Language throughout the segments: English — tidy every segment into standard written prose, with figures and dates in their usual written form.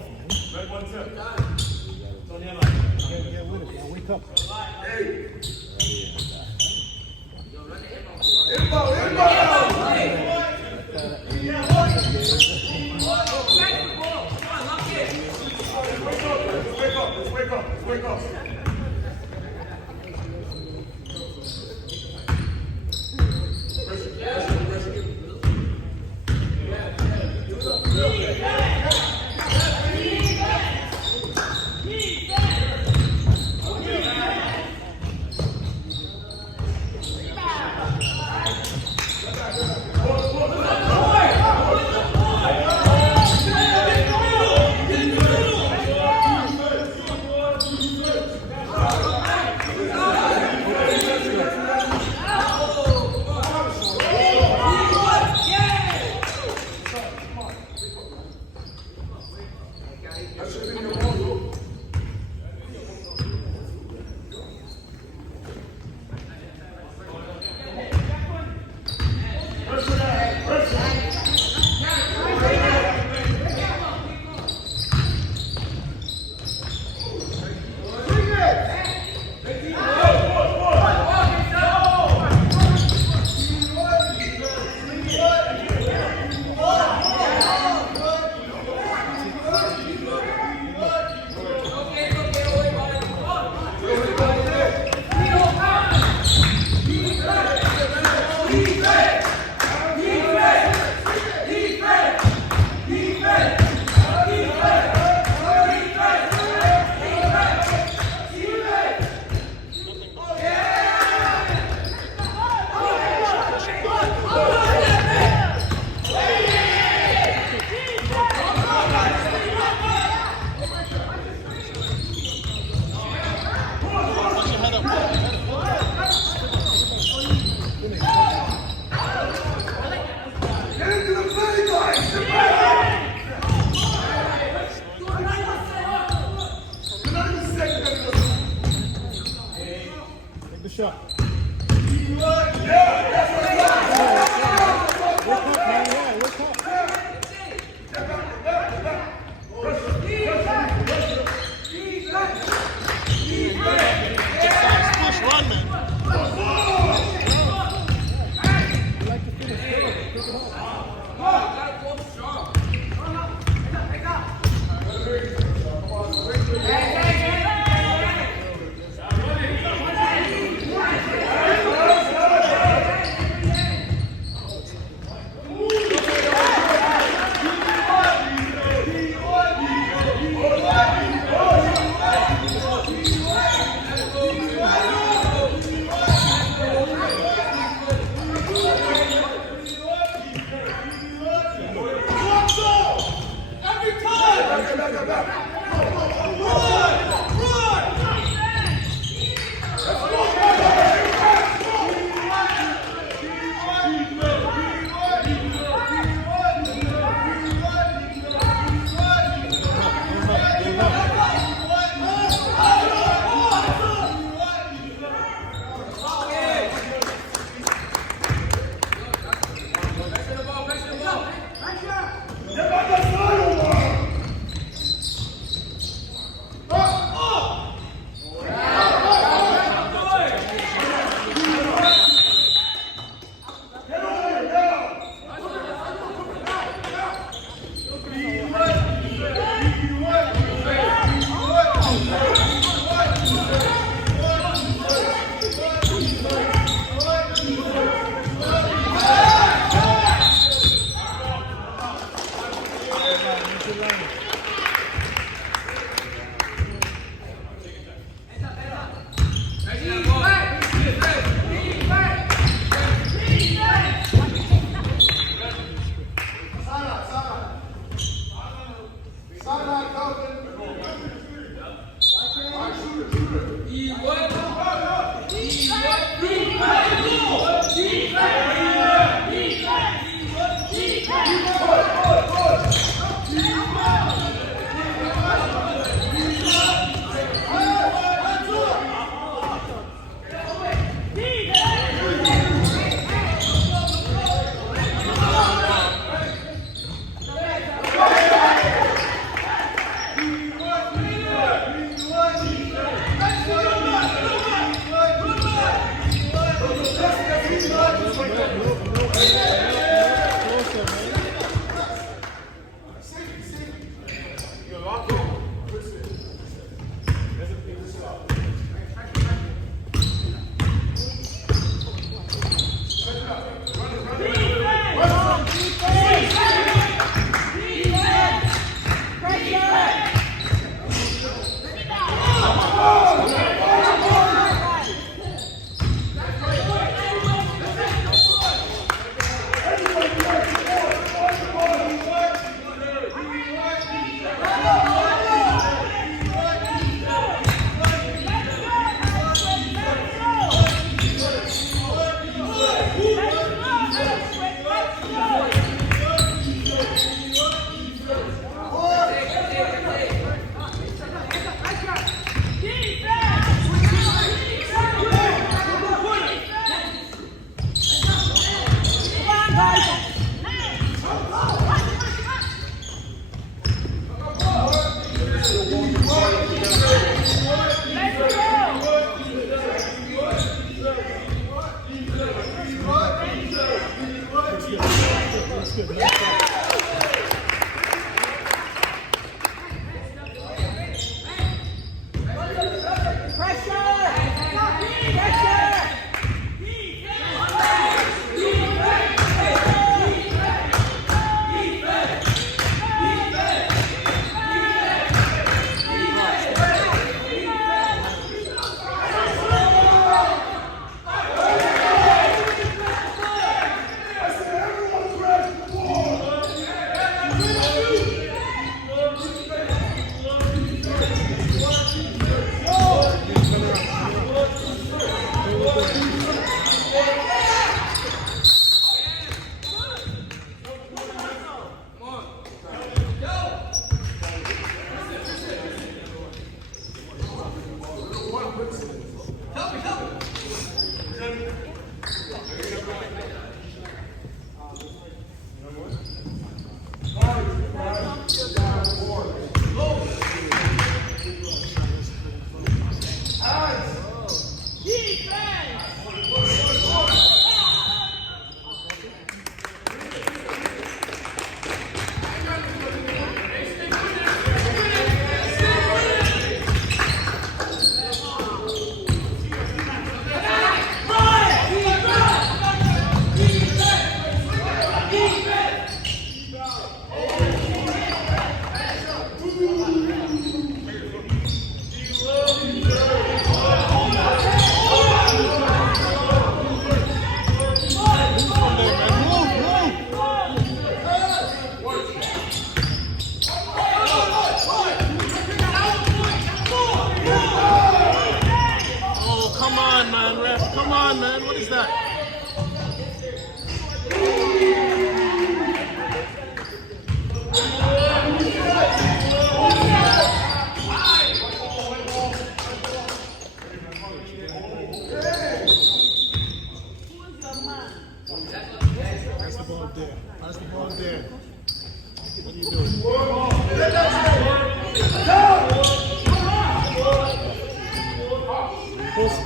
off, man. Red 1 tip. Get with it, man. Wake up. Let's wake up.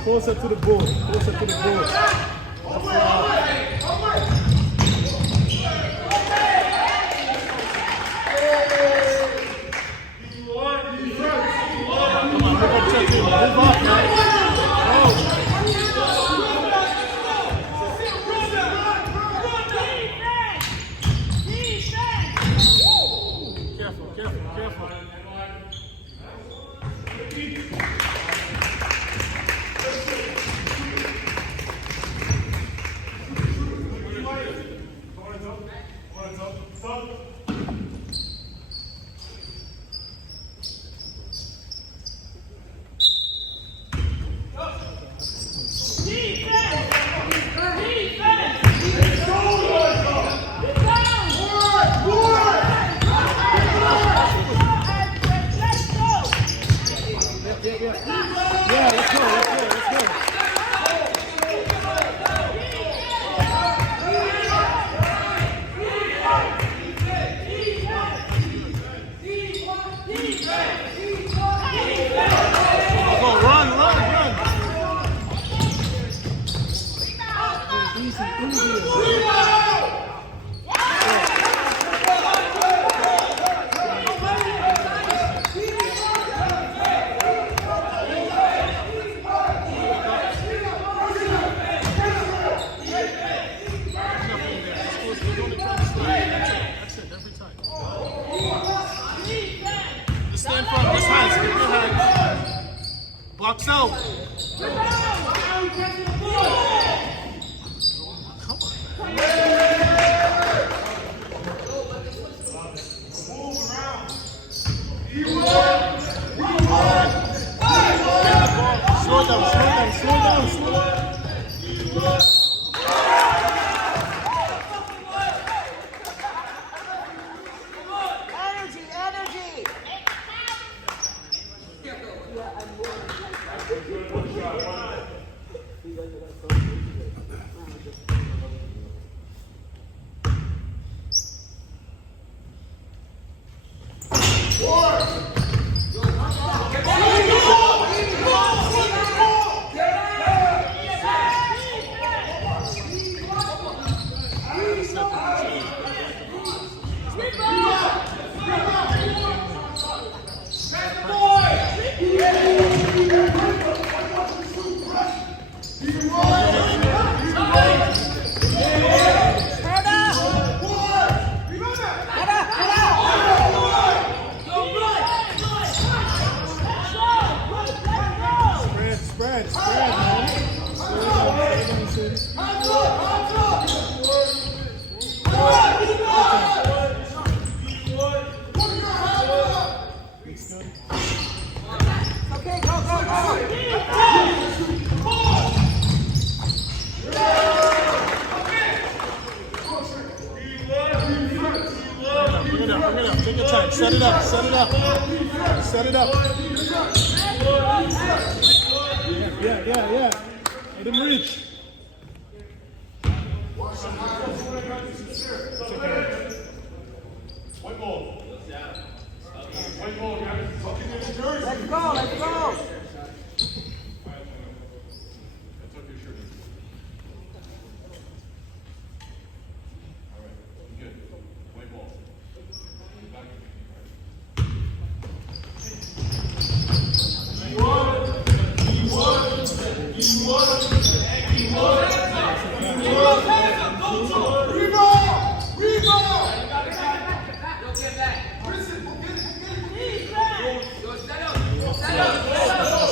Closer to the ball. Closer to the ball. Come on, move up, check in. Move up, man. Careful, careful, careful. Yeah, let's go, let's go, let's go. Go, run, run, run. Easy, easy. stand firm. Just hands. Keep your hands. Box out. Come on. Slow down. Spread, man. Okay, go. Bring it up. Take your time. Set it up. Yeah. Let him reach. White ball. White ball, guys. Let's go. Go,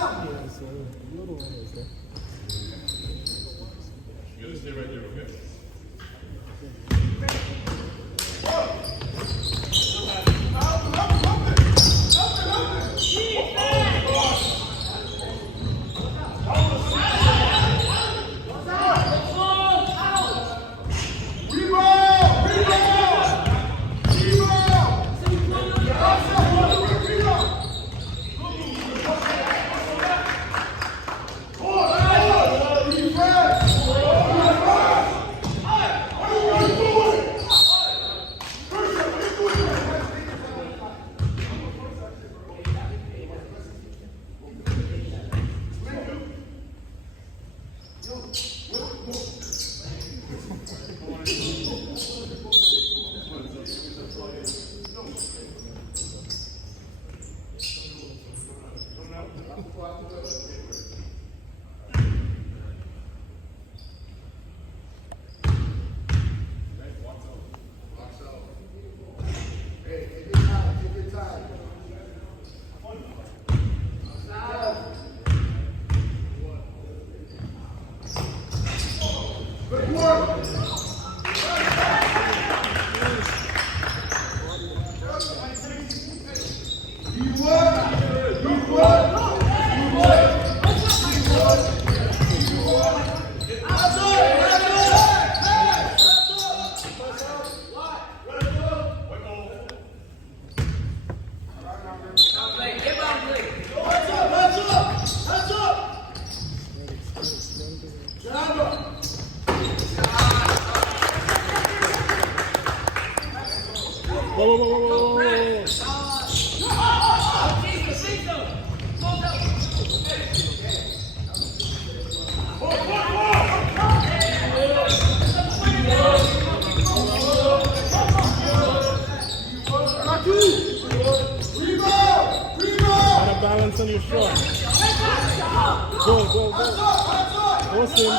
it's a little one is there. You gotta stay right there, okay? Balance on your shot. Go. Force him.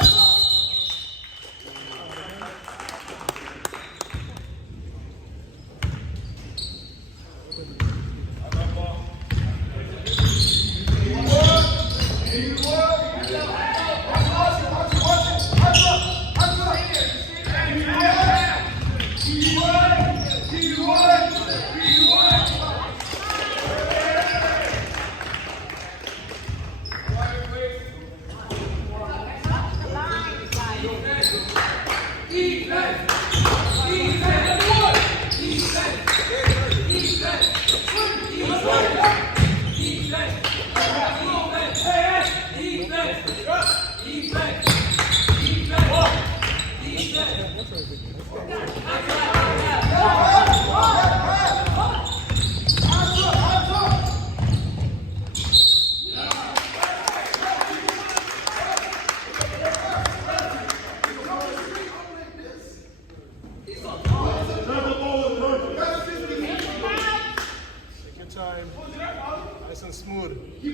Nice and smooth. Wipe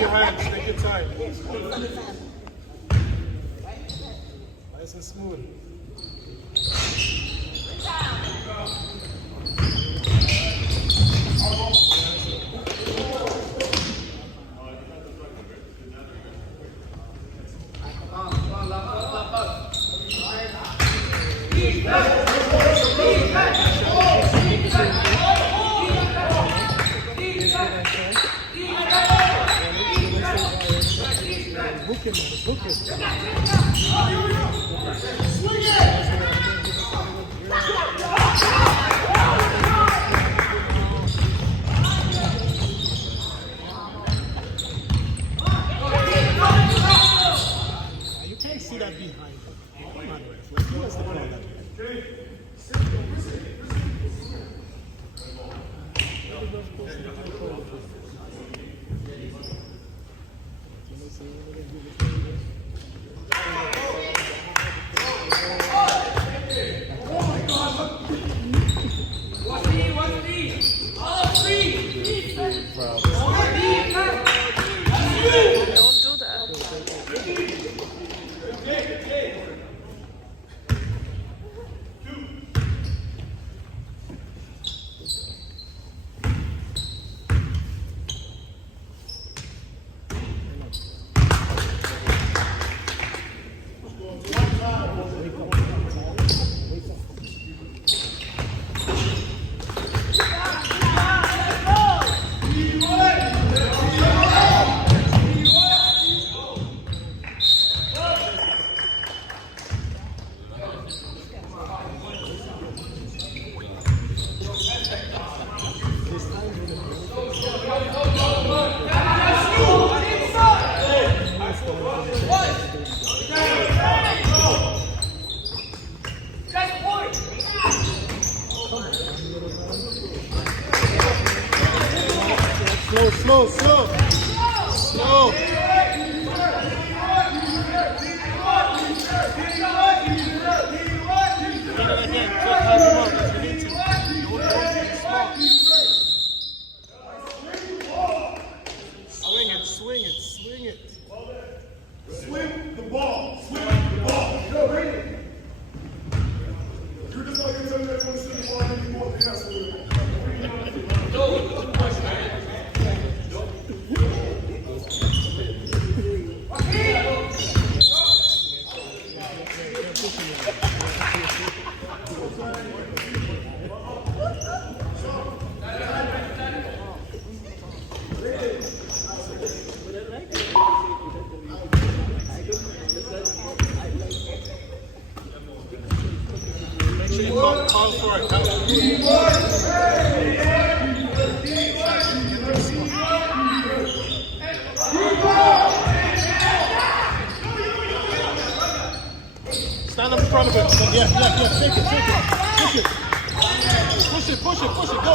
your hands, take your time. Nice and smooth. Book it. Swing it! You can't see that behind. Come on, who has the ball that way? Don't do that. Slow, slow, slow. Slow. Get it again. Take time out if you need to. Don't be small. Swing it, swing it, swing it. Swing the ball. Swing the ball. Yo, Brady. You're just like you're telling everyone to swing the ball and you want the pass with it. Make sure you call for it. Stand up in front of it. Yeah. Shake it. Push it. Go.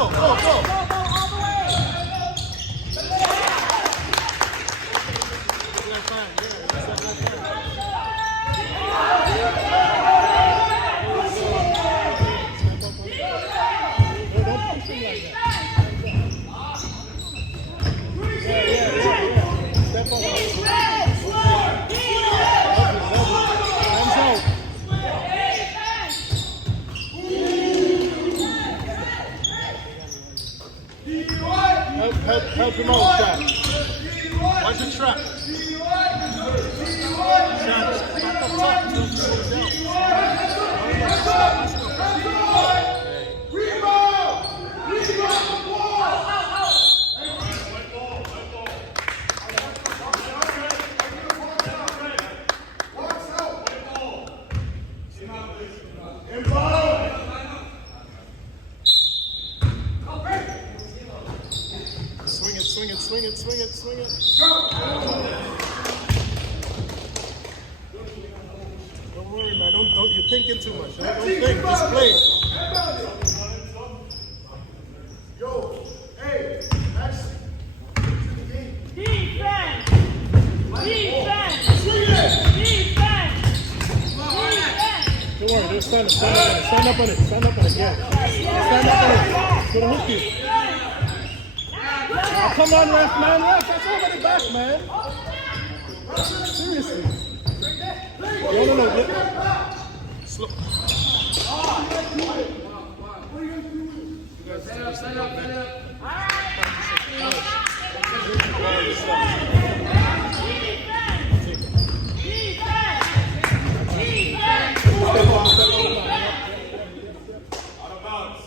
Help him out, Shaq. Watch the trap. Shaq, back up top. Swing it. Don't worry, man. Don't. You're thinking too much. Don't think. Just play. Yo, hey, that's Defense! Don't worry. Just stand up on it. Stand up on it. Yeah. Stand up on it. So the hook you. Oh, come on, ref, man. Ref, that's over the back, man. Seriously. No. Slow. Stand up. Out of bounds.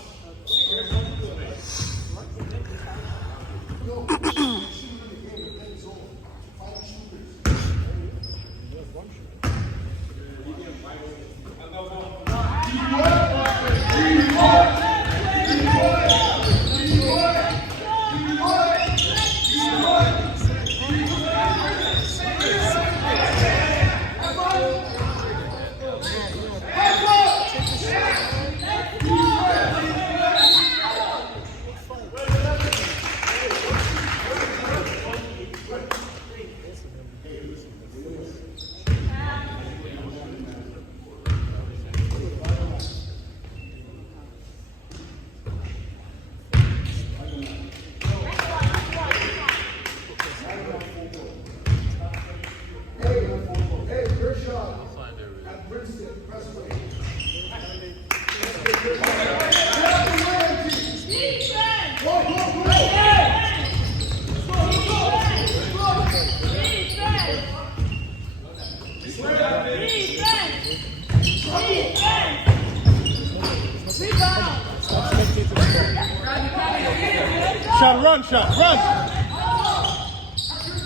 Shot, run!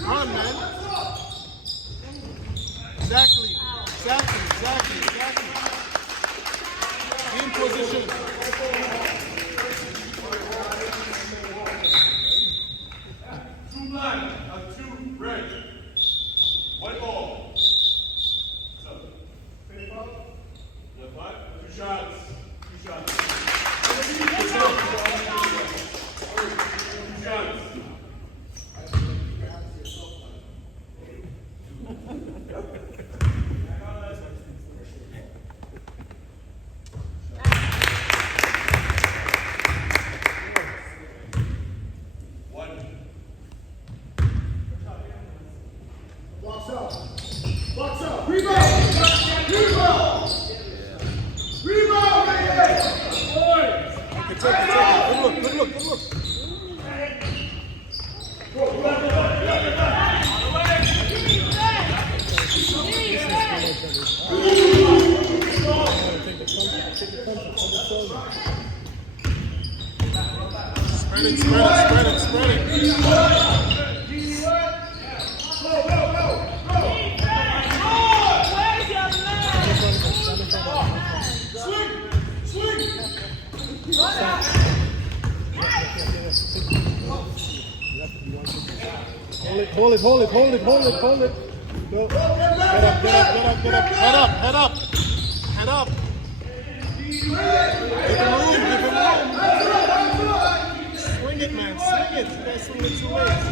Run, man. Exactly. Be in position. two blind, two red. White ball. Left five. Two shots. Two shots. Spread it, spread it. Hold it. Go. Get up. Head up. Give him room. Swing it, man. Swing it. You guys swing it too late.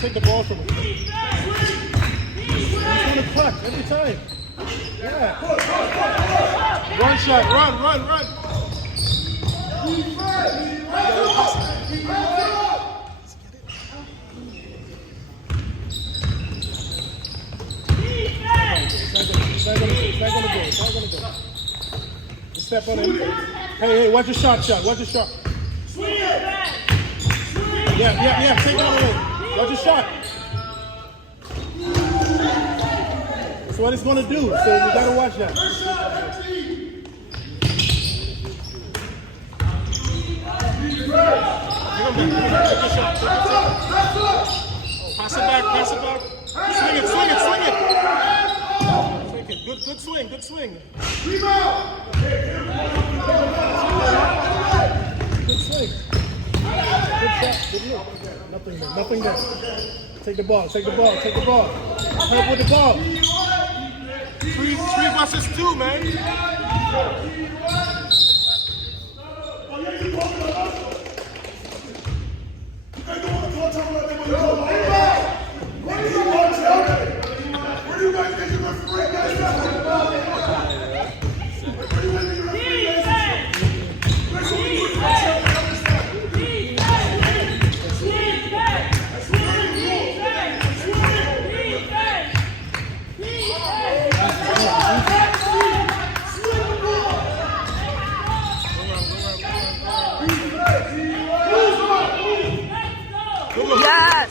Take the ball from him. He's gonna cut every time. Yeah. Run shot. Run. It's not gonna go. Just step on him. Hey, watch your shot. Swing it. Yeah. Take it away. Watch your shot. That's what it's gonna do. So you gotta watch that. Take a shot. Pass it back. Swing it. Good swing. Good look. Nothing there. Take the ball. Help with the ball. 3 versus 2, man. Yes.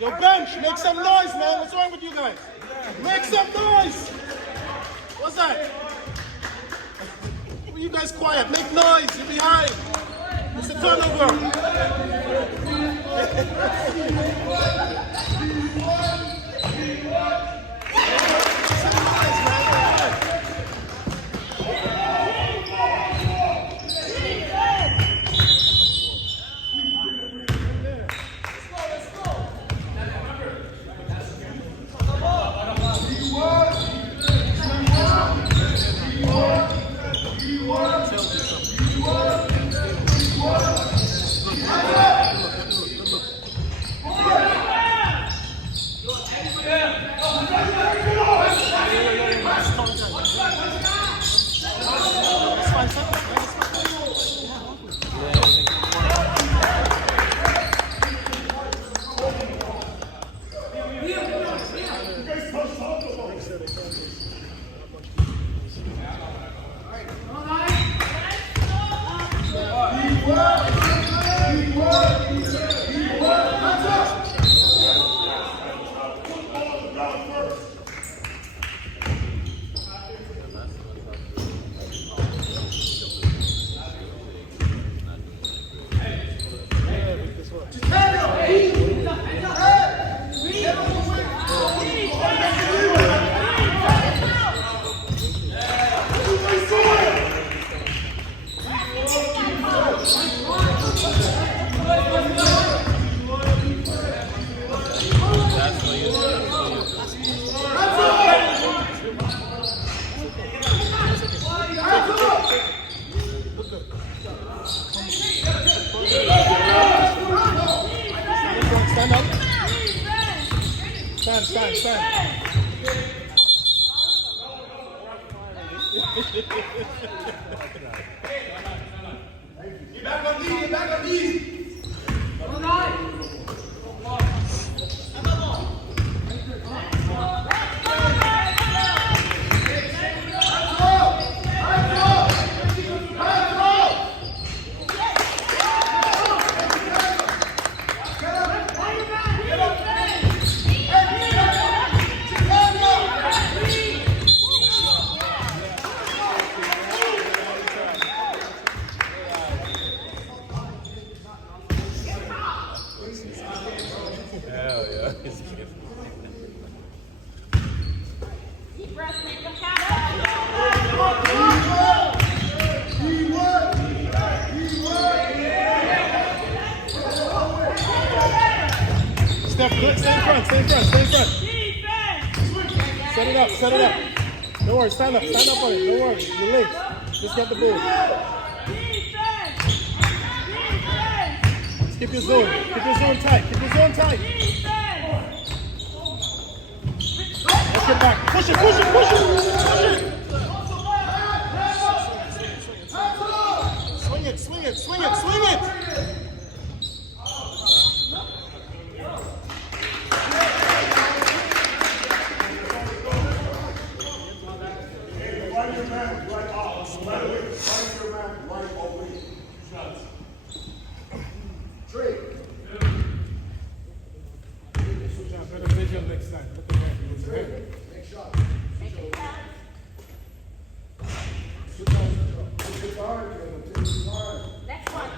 Yo, bench, make some noise, man. What's wrong with you guys? Make some noise. What's that? You guys quiet. Make noise. You're behind. It's a turnover. Stand. Get back on these. Good. Stay in front. Stay in front. Stay in front. Set it up. Set it up. Don't worry. Stand up. Stand up on it. Don't worry. You're late. Just get the ball. Just keep your zone. Keep your zone tight. Keep your zone tight. Let's get back. Push it. Push it. Push it. Push it. Swing it. Swing it. Swing it. Swing it. Better vision next time. Look at that. Next shot. Next one, next one, next one.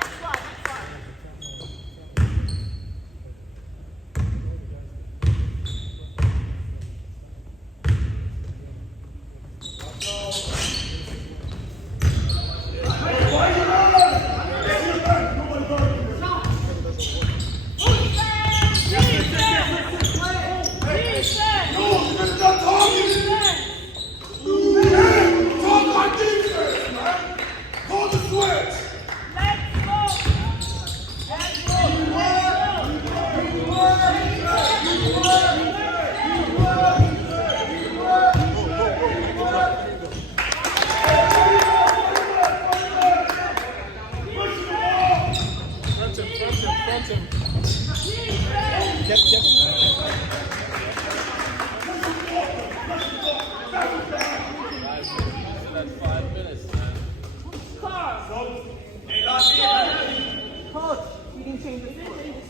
Coach, you can change the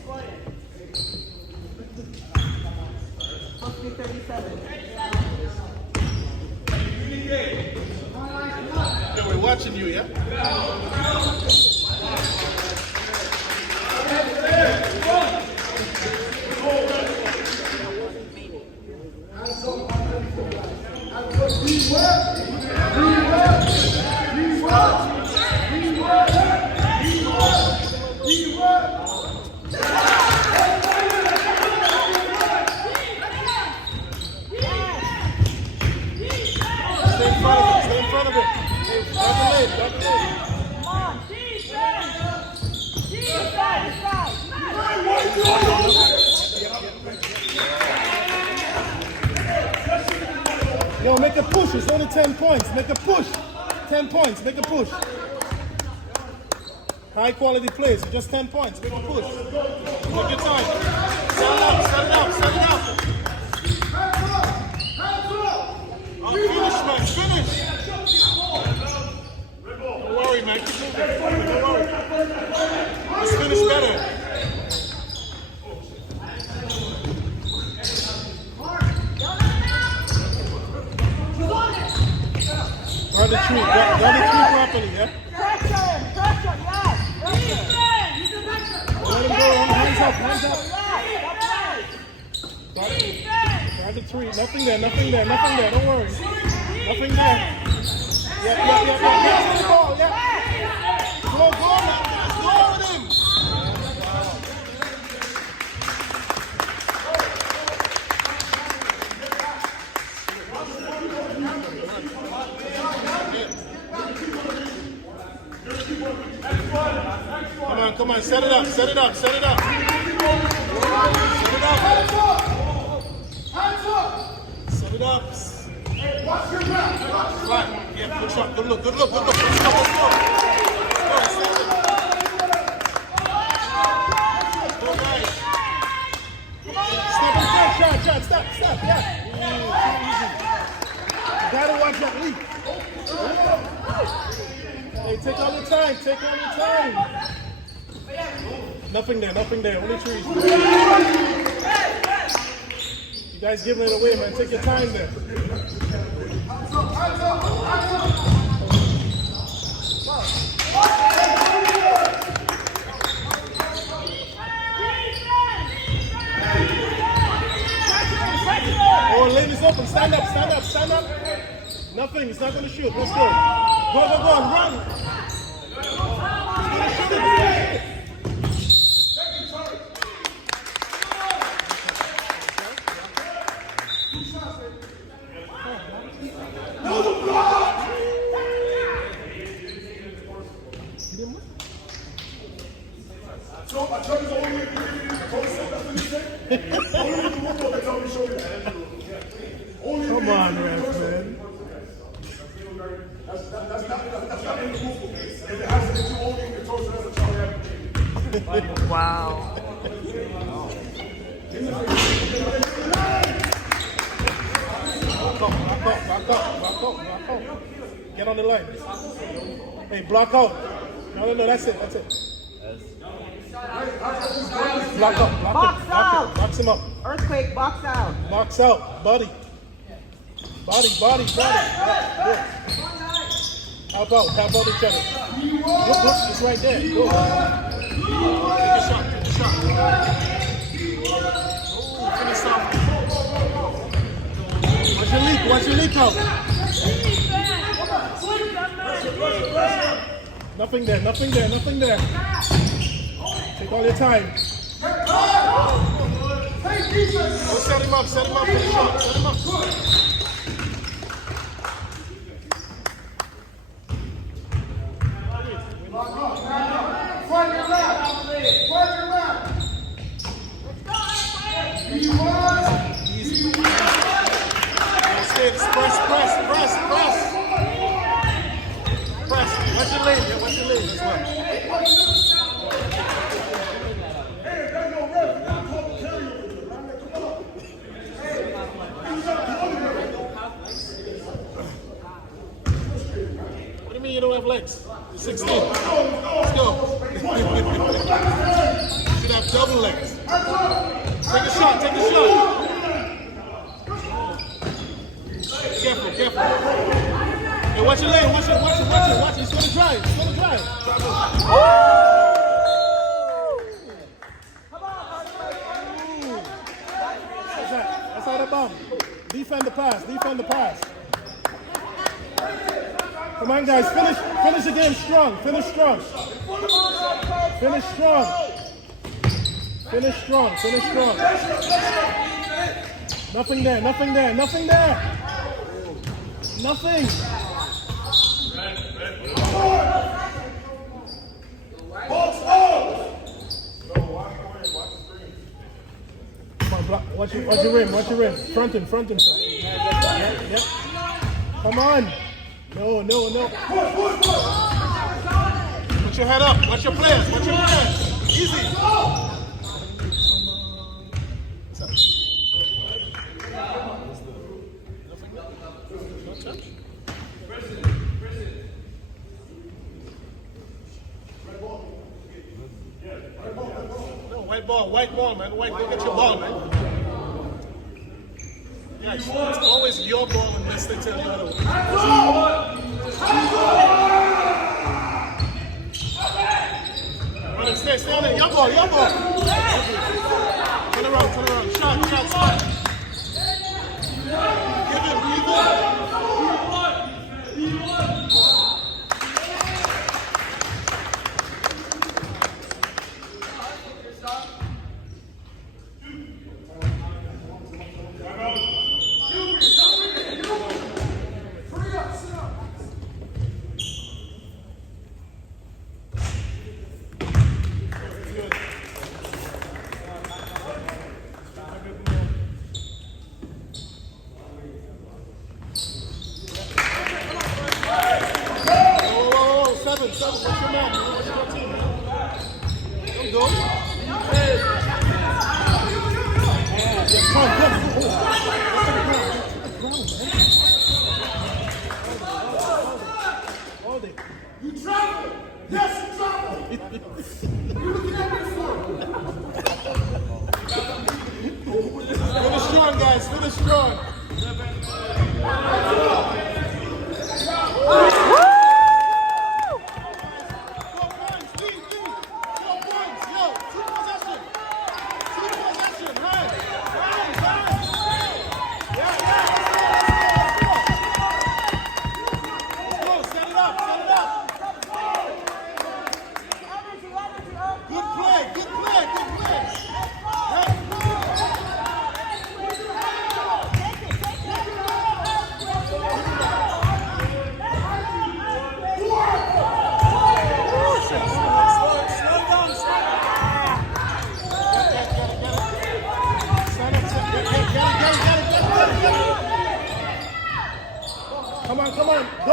score. Supposed to be 37. Yeah, we're watching you, yeah? Stay in front of it. Stay in front of it. Grab the lane. Grab the lane. Yo, make a push. It's only 10 points. Make a push. 10 points. Make a push. High quality plays. Just 10 points. Make a push. Take your time. Set it up. Set it up. Set it up. Finish, man. Finish. Don't worry, man. Keep moving. Don't worry. Let's finish better. Guard the tree. Guard the tree properly, yeah? Pressure, pressure, yes. Let him go. Hands up. Hands up. Guard the tree. Nothing there. Nothing there. Nothing there. Don't worry. Nothing there. Yeah. Get the ball. Yeah. Go, man. Let's go with him. Come on, set it up, set it up, set it up. Set it up. Hands up! Set it up. Hey, watch your back. Right. Yeah, good shot. Good look, good look, good look. Let's go, let's go. Let's go, go, guys. Step in front, shot, stop, yeah. You gotta watch that leap. Hey, take all your time, Nothing there, only trees. You guys giving it away, man. Take your time there. Oh, ladies open. Stand up. Nothing. It's not going to shoot. Let's go. Go, run. He's going to shoot it. Come on, ref, man. That's not in the rule. If it has to be too old, you told us that's how Wow. Block out. Get on the line. Hey, block out. No, that's it. Block out. Box out. Box him up. Earthquake, box out. Box out. Body. Yeah, good. How about each other? Look, it's right there. Go. Take a shot. Ooh, finish off. Watch your leak out. Nothing there. Take all your time. Go set him up for the shot. Set him up. Find your lap. Easy. Press. Watch your lane as well. Hey, there's no ref. You got to call the carry over there. Come on. What do you mean you don't have legs? You're 16. Let's go. You should have double legs. Take a shot. Careful. Hey, watch your lane. Watch it. He's going to drive. That's out of bomb. Defend the pass. Come on, guys. Finish the game strong. Finish strong. Nothing there. Nothing. Come on, block. Watch your rim. Front him. Yep. Come on. No. Put your head up. Watch your players. Easy. No, white ball, man. Go get your ball, man. Yeah, it's always your ball unless they tell you otherwise. Stay on there. Your ball. Turn around. Shot. Give him. What's your man? What's your team, man? Don't go. Hey. Come on. You travel. Yes, you travel. You looking at me for? Finish strong, guys. Finish strong.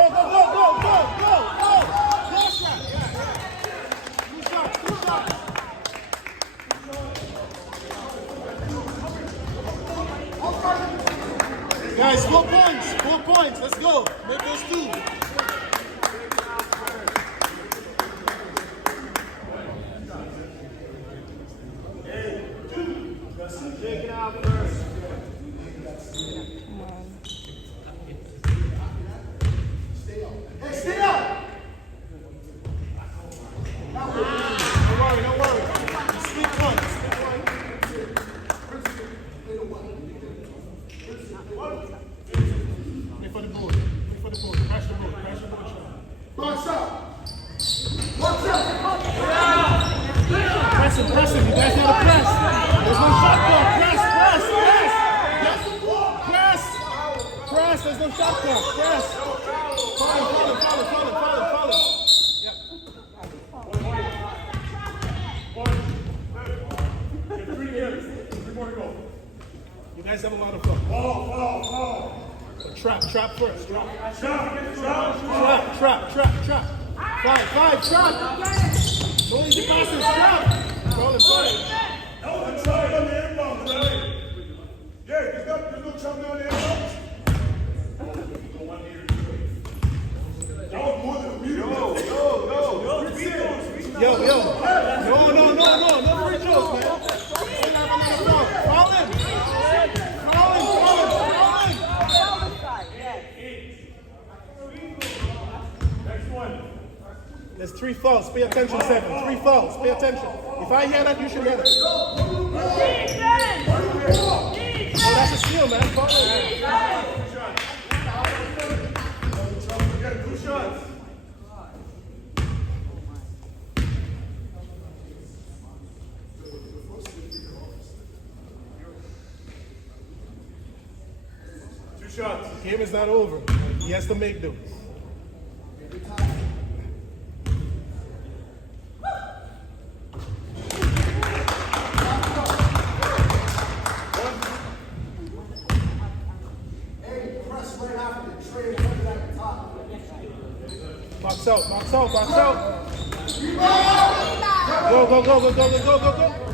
Go, go, go, go, go, go, go. Go shot. Yeah, yeah. Two shots, two shots. Guys, 4 points. 4 points. Let's go. Make those 2. Take it out first. Hey, stay up. Don't worry, don't worry. Split one. Split one. Wait for the board. Wait for the board. Crash the board. Crash the board. Box out. Box out. Press him, press him. You guys gotta press. There's no shot clock. Press, press, press. Yes. Press. Press. There's no shot clock. Press. Follow, follow, follow, follow, follow, follow. Yep. You guys have a lot of fun. Trap, trap first. Trap, trap, trap, trap. 5, trap. No easy passes, trap. Call it, play. That was a try on the inbound, right? Yeah, there's no trap down the inbound. That was more than a beat. Yo. No free throws, man. Still have another foul. Foul him. Foul him. Next one. There's 3 fouls. Pay attention, 7. 3 fouls. Pay attention. If I hear that, you should hear that. Oh, that's a steal, man. Foul him. Get 2 shots. Shots. The game is not over. He has to make those. Box out, box out, box out. Go.